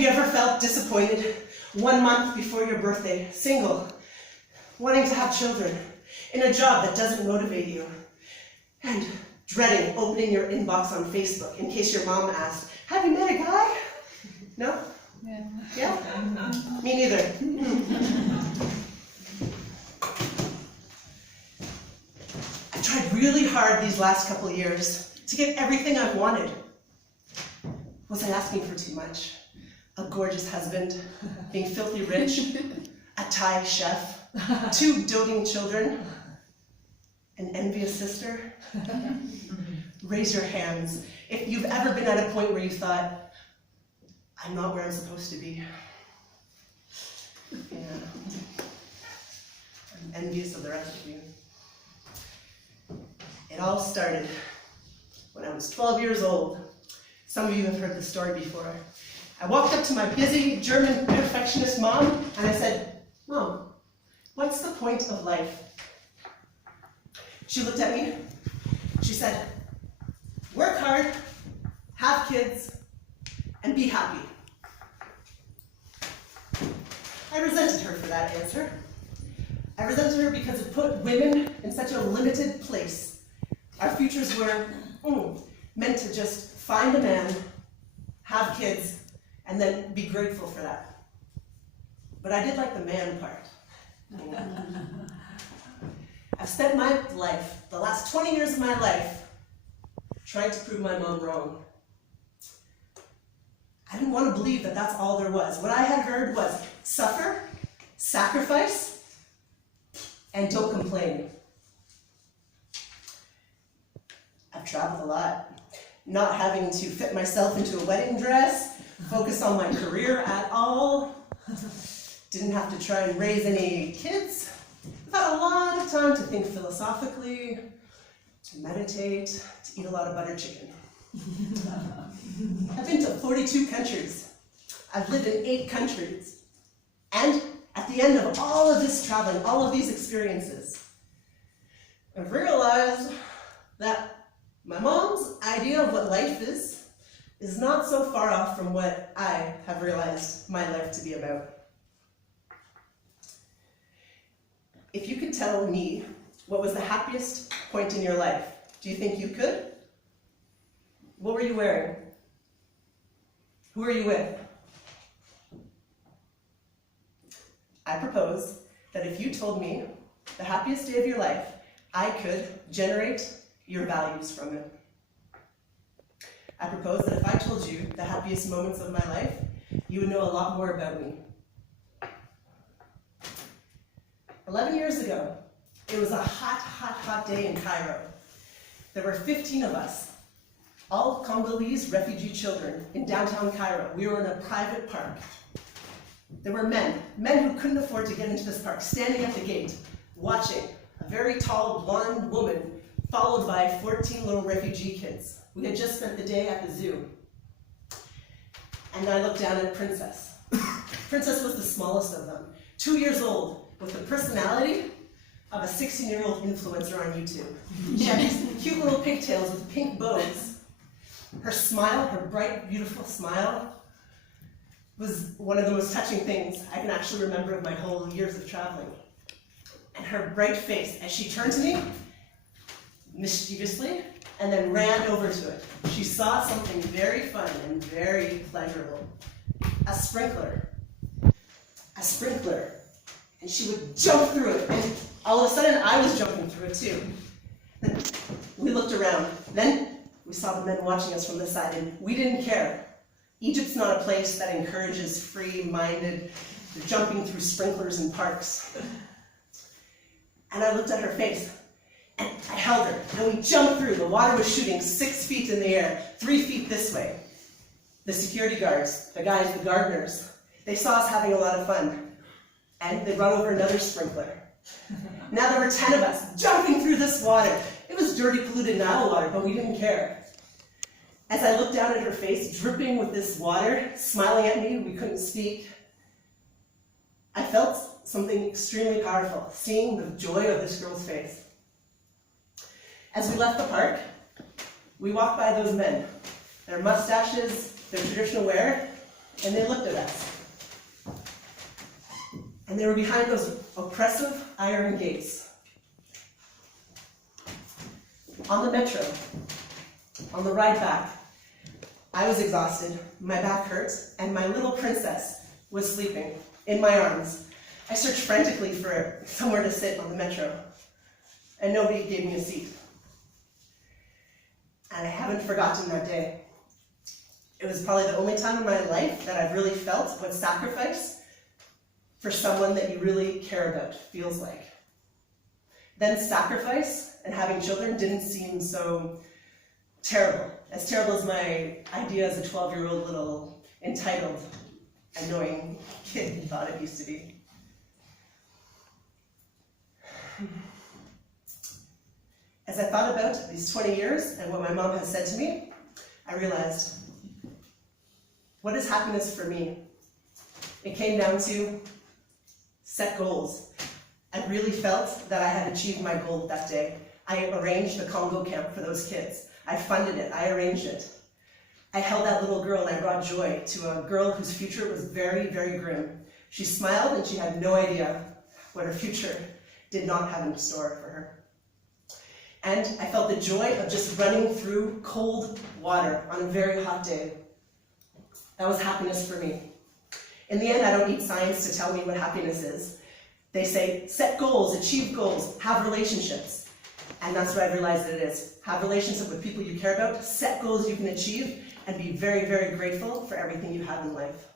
you ever felt disappointed 1 month before your birthday, single, wanting to have children, in a job that doesn't motivate you, and dreading opening your inbox on Facebook in case your mom asks, "Have you met a guy?" No? Yeah. Yeah? Me neither. I tried really hard these last couple of years to get everything I've wanted. Was I asking for too much? A gorgeous husband, being filthy rich, a Thai chef, 2 doting children, an envious sister? Raise your hands if you've ever been at a point where you thought, I'm not where I'm supposed to be. Yeah. I'm envious of the rest of you. It all started when I was 12 years old. Some of you have heard the story before. I walked up to my busy German perfectionist mom and I said, "Mom, what's the point of life?" She looked at me. She said, "Work hard, have kids, and be happy." I resented her for that answer. I resented her because it put women in such a limited place. Our futures were meant to just find a man, have kids, and then be grateful for that. But I did like the man part. I've spent my life, the last 20 years of my life, trying to prove my mom wrong. I didn't want to believe that that's all there was. What I had heard was suffer, sacrifice, and don't complain. I've traveled a lot, not having to fit myself into a wedding dress, focus on my career at all, didn't have to try and raise any kids. I've had a lot of time to think philosophically, to meditate, to eat a lot of butter chicken. I've been to 42 countries. I've lived in 8 countries. And at the end of all of this traveling, all of these experiences, I've realized that my mom's idea of what life is not so far off from what I have realized my life to be about. If you could tell me what was the happiest point in your life, do you think you could? What were you wearing? Who were you with? I propose that if you told me the happiest day of your life, I could generate your values from it. I propose that if I told you the happiest moments of my life, you would know a lot more about me. 11 years ago, it was a hot day in Cairo. There were 15 of us, all Congolese refugee children in downtown Cairo. We were in a private park. There were men who couldn't afford to get into this park, standing at the gate, watching a very tall, blonde woman followed by 14 little refugee kids. We had just spent the day at the zoo. And I looked down at Princess. Princess was the smallest of them, 2 years old, with the personality of a 16-year-old influencer on YouTube. She had these cute little pigtails with pink bows. Her smile, her bright, beautiful smile, was one of the most touching things I can actually remember of my whole years of traveling. And her bright face, as she turned to me, mischievously, and then ran over to it. She saw something very fun and very pleasurable. A sprinkler. And she would jump through it, and all of a sudden I was jumping through it too. Then we looked around. Then we saw the men watching us from the side, and we didn't care. Egypt's not a place that encourages free-minded jumping through sprinklers in parks. And I looked at her face, and I held her, and we jumped through. The water was shooting 6 feet in the air, 3 feet this way. The security guards, the guys, the gardeners, they saw us having a lot of fun, and they brought over another sprinkler. Now there were 10 of us jumping through this water. It was dirty, polluted Nile water, but we didn't care. As I looked down at her face, dripping with this water, smiling at me, we couldn't speak, I felt something extremely powerful, seeing the joy of this girl's face. As we left the park, we walked by those men. Their mustaches, their traditional wear, and they looked at us. And they were behind those oppressive iron gates. On the metro, on the ride back, I was exhausted, my back hurt, and my little princess was sleeping in my arms. I searched frantically for somewhere to sit on the metro, and nobody gave me a seat. And I haven't forgotten that day. It was probably the only time in my life that I've really felt what sacrifice for someone that you really care about feels like. Then sacrifice and having children didn't seem so terrible. As terrible as my idea as a 12-year-old little entitled, annoying kid thought it used to be. As I thought about these 20 years and what my mom has said to me, I realized, what is happiness for me? It came down to set goals. I really felt that I had achieved my goal that day. I arranged the Congo camp for those kids. I funded it, I arranged it. I held that little girl and I brought joy to a girl whose future was very, very grim. She smiled and she had no idea what her future did not have in store for her. And I felt the joy of just running through cold water on a very hot day. That was happiness for me. In the end, I don't need science to tell me what happiness is. They say, set goals, achieve goals, have relationships. And that's what I realized that it is. Have relationships with people you care about, set goals you can achieve, and be very, very grateful for everything you have in life.